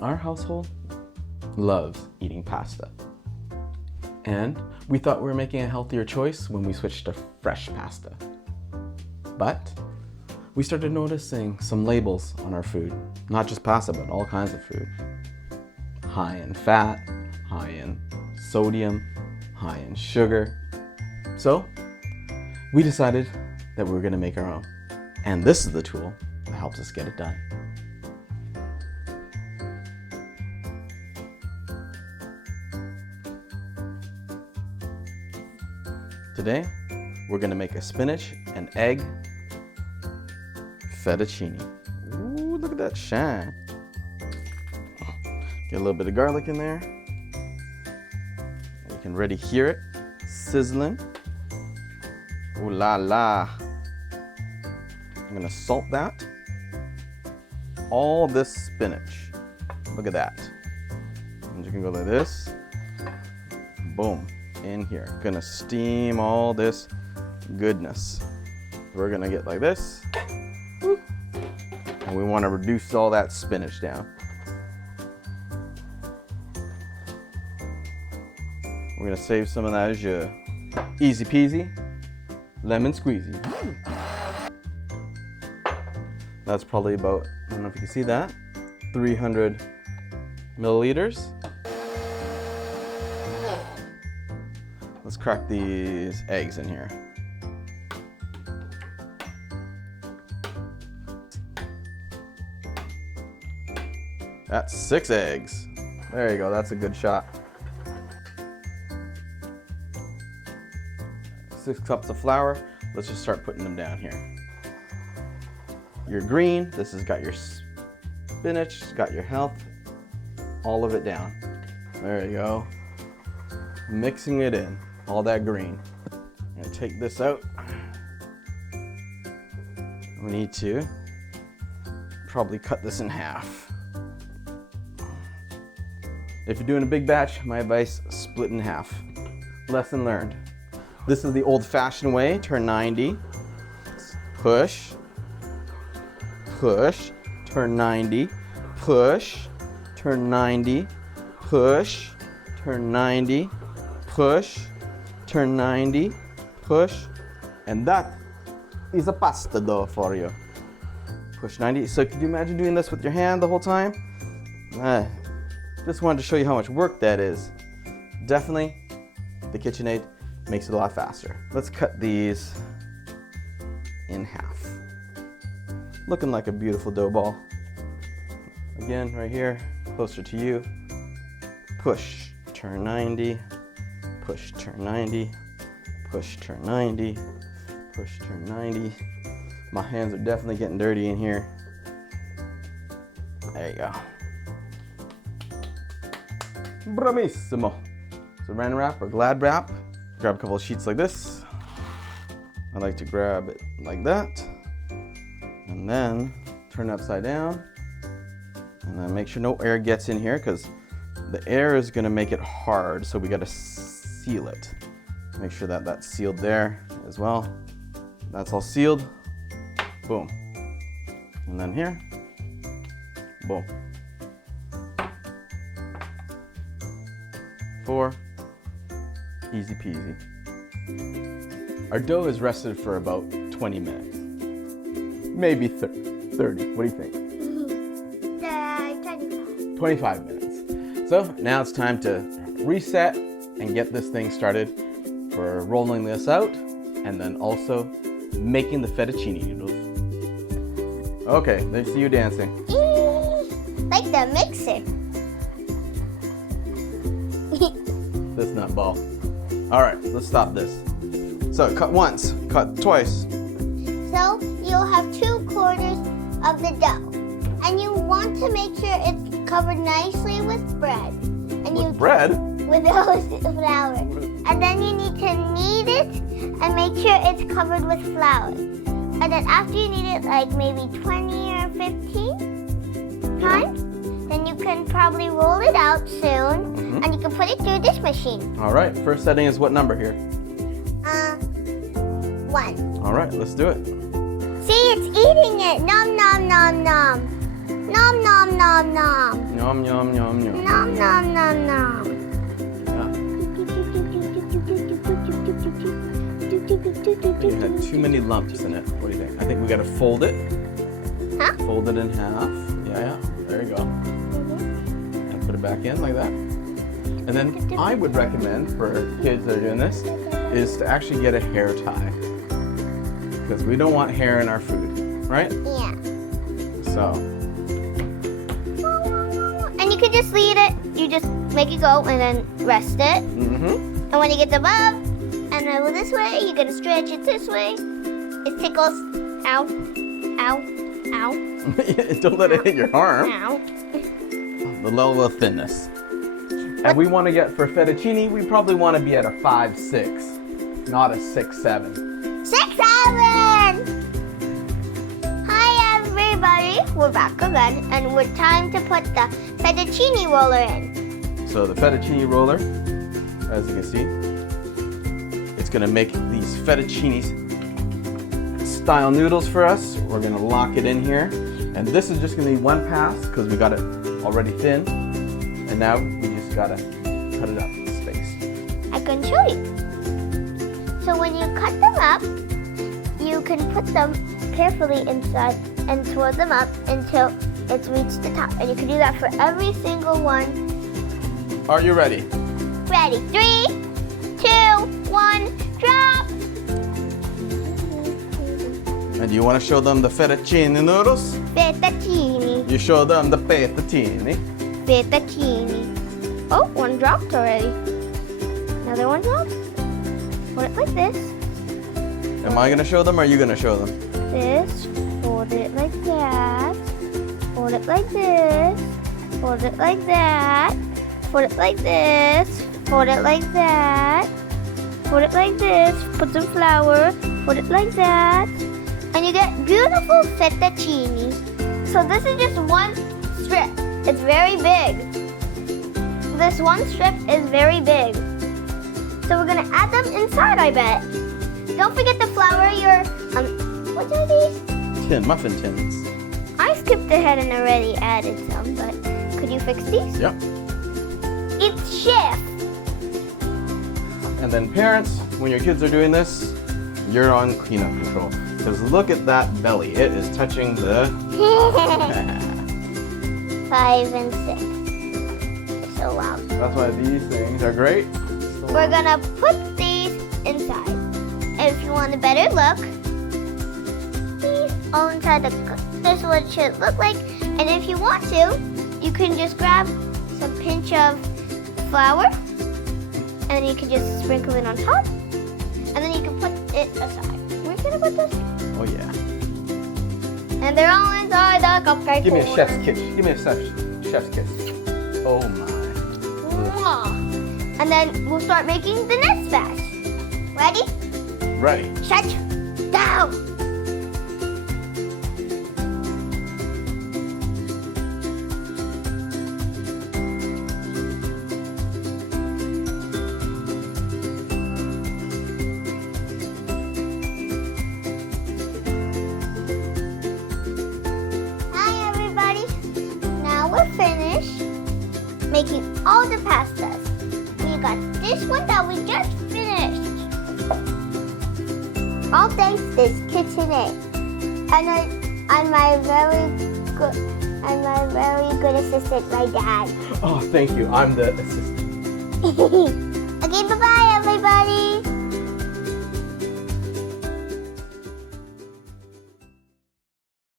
Our household loves eating pasta. And we thought we were making a healthier choice when we switched to fresh pasta. But we started noticing some labels on our food. Not just pasta, but all kinds of food. High in fat, high in sodium, high in sugar. So we decided that we were going to make our own. And this is the tool that helps us get it done. Today, we're going to make a spinach and egg fettuccine. Ooh, look at that shine. Get a little bit of garlic in there. You can already hear it sizzling. Ooh la la. I'm going to salt that. All this spinach. Look at that. And you can go like this. Boom. In here. Gonna steam all this goodness. We're gonna get like this. And we want to reduce all that spinach down. We're gonna save some of that jus. Easy peasy, lemon squeezy. That's probably about, I don't know if you can see that, 300 milliliters. Let's crack these eggs in here. That's 6 eggs. There you go, that's a good shot. 6 cups of flour. Let's just start putting them down here. Your green, this has got your spinach, it's got your health, all of it down. There you go. Mixing it in. All that green. I'm gonna take this out. We need to probably cut this in half. If you're doing a big batch, my advice, split in half. Lesson learned. This is the old-fashioned way, turn 90. Push, push, turn 90, push, turn 90, push, turn 90, push, turn 90, push, and that is a pasta dough for you. Push 90. So could you imagine doing this with your hand the whole time? Just wanted to show you how much work that is. Definitely, the KitchenAid makes it a lot faster. Let's cut these in half. Looking like a beautiful dough ball. Again, right here, closer to you. Push, turn 90. Push, turn 90, push, turn 90, push, turn 90. My hands are definitely getting dirty in here. There you go. Bravissimo. Saran wrap or Glad wrap. Grab a couple of sheets like this. I like to grab it like that. And then turn it upside down. And then make sure no air gets in here because the air is going to make it hard. So we got to seal it. Make sure that that's sealed there as well. That's all sealed. Boom. And then here. Boom. 4. Easy peasy. Our dough is rested for about 20 minutes. Maybe 30. What do you think? 25 minutes. So now it's time to reset and get this thing started for rolling this out and then also making the fettuccine noodles. Okay, let's see you dancing. Like the mixer. This nutball. All right, let's stop this. So cut once, cut twice. So you'll have 2/4 of the dough. And you want to make sure it's covered nicely with bread. And With bread? With flour. And then you need to knead it and make sure it's covered with flour. And then after you knead it like maybe 20 or 15 times, then you can probably roll it out soon and you can put it through this machine. All right, first setting is what number here? 1. All right, let's do it. See, it's eating it. Nom nom nom nom. Nom nom nom nom. Yum, yum, yum, yum. Nom, nom, nom, nom. Yeah. You had too many lumps in it. What do you think? I think we gotta fold it. Huh? Fold it in half. Yeah. There you go. And put it back in like that. And then I would recommend for kids that are doing this is to actually get a hair tie. Because we don't want hair in our food, right? Yeah. So. And you can just leave it. You just make it go and then rest it. Mm-hmm. And when you get above and over this way, you're gonna stretch it this way. It tickles. Ow. Ow. Ow. Don't let it hit your arm. Ow. The level of thinness. And we want to get, for fettuccine, we probably want to be at a 5-6, not a 6-7. 6-7! Hi everybody, we're back again, and we're time to put the fettuccine roller in. So the fettuccine roller, as you can see, it's going to make these fettuccine style noodles for us. We're going to lock it in here. And this is just going to be one pass because we got it already thin. And now we just got to cut it up in space. I can show you. So when you cut them up, you can put them carefully inside and twirl them up until it's reached the top. And you can do that for every single one. Are you ready? Ready? 3, 2, 1, drop! And you want to show them the fettuccine noodles? Fettuccine. You show them the fettuccine. Fettuccine. Oh, one dropped already. Another one dropped. Hold it like this. Am I going to show them or are you going to show them? This. Hold it like that. Hold it like this. Hold it like that. Hold it like this. Hold it like that. Hold it like this. Put some flour. Hold it like that. And you get beautiful fettuccine. So this is just one strip. It's very big. This one strip is very big. So we're gonna add them inside, I bet. Don't forget to flour your, what are these? Muffin tins. I skipped ahead and already added some, but could you fix these? Yep. It's chef. And then parents, when your kids are doing this, you're on cleanup control. Because look at that belly. It is touching the... 5 and 6. So wow. That's why these things are great. We're gonna put these inside. And if you want a better look, these all inside this is what it should look like. And if you want to, you can just grab some pinch of flour and then you can just sprinkle it on top. And then you can put it aside. Where's gonna put this? Oh yeah. And they're all inside the cupcake. Give me a holder. chef's kiss. Give me a chef's kiss. Oh my. Mwah. And then we'll start making the next batch. Ready? Ready. Shut down. Hi everybody. Now we're finished making all the pastas. We got this one that we just finished. All thanks this KitchenAid. And my very good assistant, my dad. Oh, thank you. I'm the assistant.